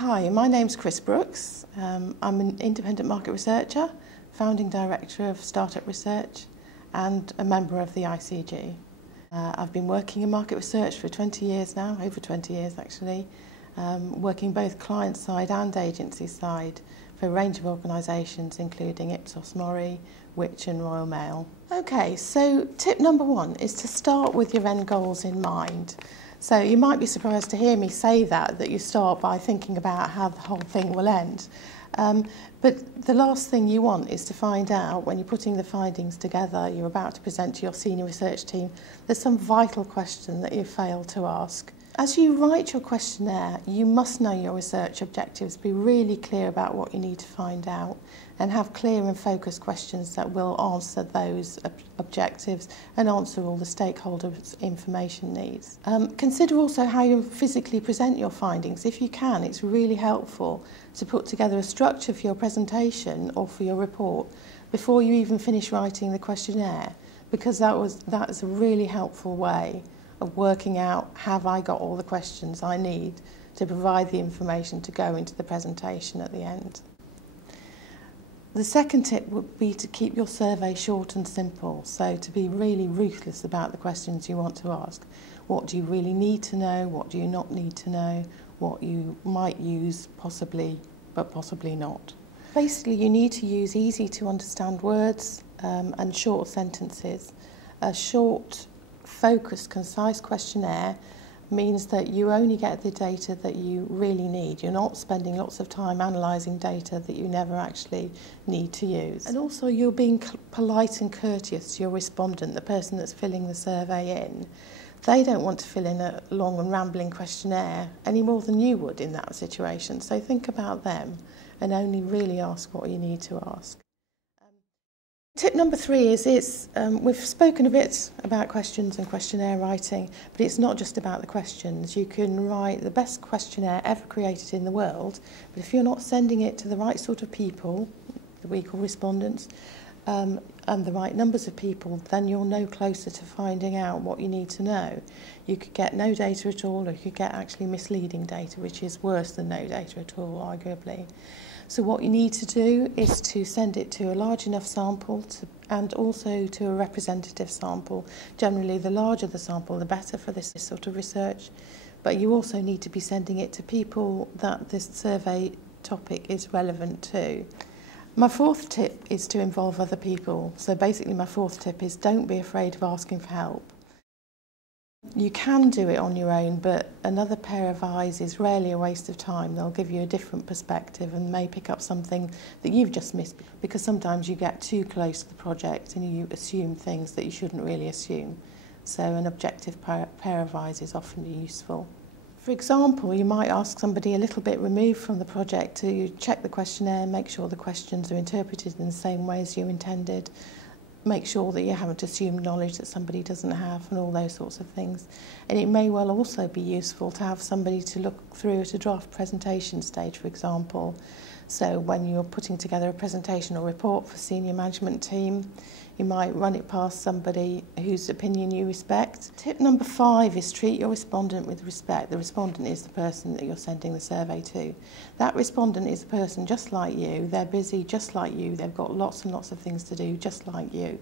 Hi, my name's Brookes. I'm an independent market researcher, founding director of Startup Research and a member of the ICG. I've been working in market research for 20 years now, over 20 years actually, working both client side and agency side for a range of organisations including Ipsos Mori, Which and Royal Mail. Okay, so tip number one is to start with your end goals in mind. So you might be surprised to hear me say that you start by thinking about how the whole thing will end. But the last thing you want is to find out when you're putting the findings together, you're about to present to your senior research team, there's some vital question that you failed to ask. As you write your questionnaire, you must know your research objectives, be really clear about what you need to find out, and have clear and focused questions that will answer those objectives and answer all the stakeholders' information needs. Consider also how you physically present your findings. If you can, it's really helpful to put together a structure for your presentation or for your report before you even finish writing the questionnaire, because that's a really helpful way of working out, have I got all the questions I need to provide the information to go into the presentation at the end. The second tip would be to keep your survey short and simple, so to be really ruthless about the questions you want to ask. What do you really need to know? What do you not need to know? What you might use possibly, but possibly not. Basically, you need to use easy to understand words and short sentences. A short, focused, concise questionnaire means that you only get the data that you really need. You're not spending lots of time analysing data that you never actually need to use. And also you're being polite and courteous to your respondent, the person that's filling the survey in. They don't want to fill in a long and rambling questionnaire any more than you would in that situation. So think about them and only really ask what you need to ask. Tip number three is we've spoken a bit about questions and questionnaire writing, but it's not just about the questions. You can write the best questionnaire ever created in the world, but if you're not sending it to the right sort of people, that we call respondents, and the right numbers of people, then you're no closer to finding out what you need to know. You could get no data at all, or you could get actually misleading data, which is worse than no data at all, arguably. So what you need to do is to send it to a large enough sample and also to a representative sample. Generally, the larger the sample, the better for this sort of research. But you also need to be sending it to people that this survey topic is relevant to. My fourth tip is to involve other people. So basically my fourth tip is don't be afraid of asking for help. You can do it on your own, but another pair of eyes is rarely a waste of time. They'll give you a different perspective and may pick up something that you've just missed, because sometimes you get too close to the project and you assume things that you shouldn't really assume. So an objective pair of eyes is often useful. For example, you might ask somebody a little bit removed from the project to check the questionnaire, make sure the questions are interpreted in the same way as you intended, make sure that you haven't assumed knowledge that somebody doesn't have, and all those sorts of things. And it may well also be useful to have somebody to look through at a draft presentation stage, for example. So when you're putting together a presentation or report for senior management team, you might run it past somebody whose opinion you respect. Tip number 5 is treat your respondent with respect. The respondent is the person that you're sending the survey to. That respondent is a person just like you. They're busy just like you. They've got lots and lots of things to do just like you.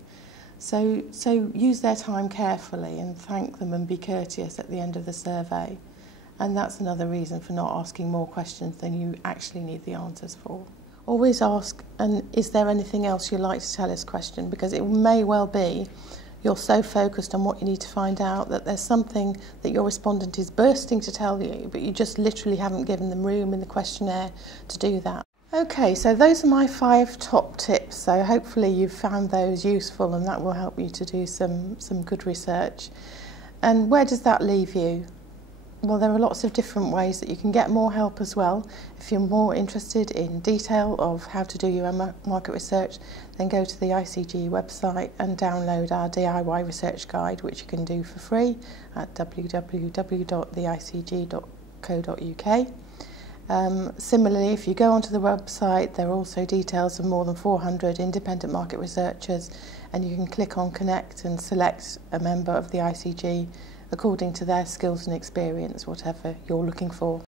So use their time carefully and thank them and be courteous at the end of the survey. And that's another reason for not asking more questions than you actually need the answers for. Always ask, and is there anything else you'd like to tell us question? Because it may well be you're so focused on what you need to find out that there's something that your respondent is bursting to tell you, but you just literally haven't given them room in the questionnaire to do that. Okay, so those are my 5 top tips. So hopefully you've found those useful and that will help you to do some good research. And where does that leave you? Well, there are lots of different ways that you can get more help as well. If you're more interested in detail of how to do your market research, then go to the ICG website and download our DIY research guide, which you can do for free at www.theicg.co.uk. Similarly, if you go onto the website, there are also details of more than 400 independent market researchers, and you can click on Connect and select a member of the ICG according to their skills and experience, whatever you're looking for.